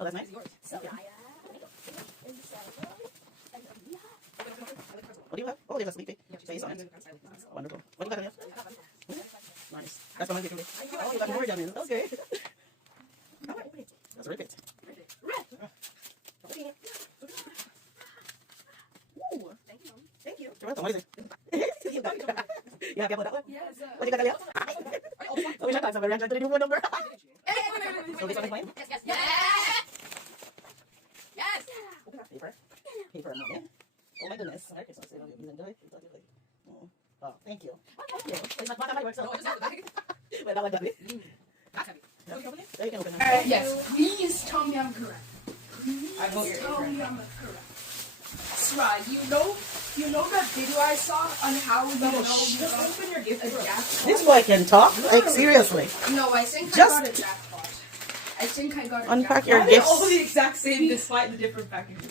Oh, that's nice. What do you have? Oh, there's a sweet face on it. Wonderful. What do you got in there? Nice. That's from my bakery. Oh, you got more yummy. Okay. That's rip it. Ooh. Thank you. You're welcome. What is it? You happy about that one? Yes. What you got, Gabrielle? So we should have some very to the new phone number. So this one is mine? Yes. Yes. Paper. Paper, no, man. Oh my goodness. Merry Christmas. You enjoy it? Oh, thank you. Thank you. It's not my work, so. Well, that one got me. That's heavy. So you can open it. Yes. Please tell me I'm correct. I vote you're Tell me incorrect. I'm correct. Sra, you know that video I saw on how you know you got Open your gift. a jackpot? This boy can talk? Like, seriously. No, I think Just- I got a jackpot. I think I got a Unpack jackpot. your Why are they gifts. all the exact same despite the different packaging?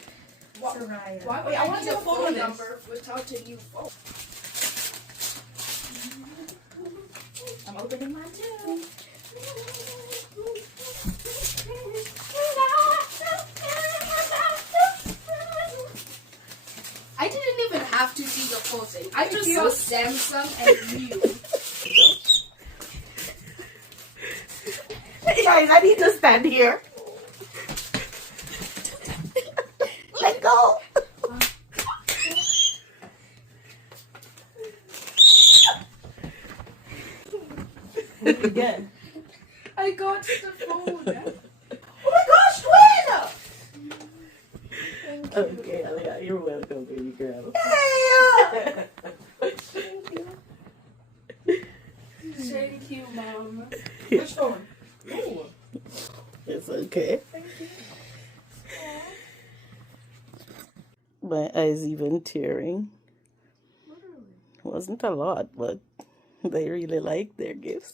Why Wait, would I I want need to a take a photo phone of this. number without a new phone? I'm opening mine too. I didn't even have to see the full thing. I just saw Samsung and you. Hey guys, I need to stand here. Let go. What did you get? I got the phone. Oh my gosh, twin! Okay, Alea, you're welcome, baby girl. Thank you, Mom. Which phone? Ooh. It's okay. My eyes even tearing. Wasn't a lot, but they really like their gifts.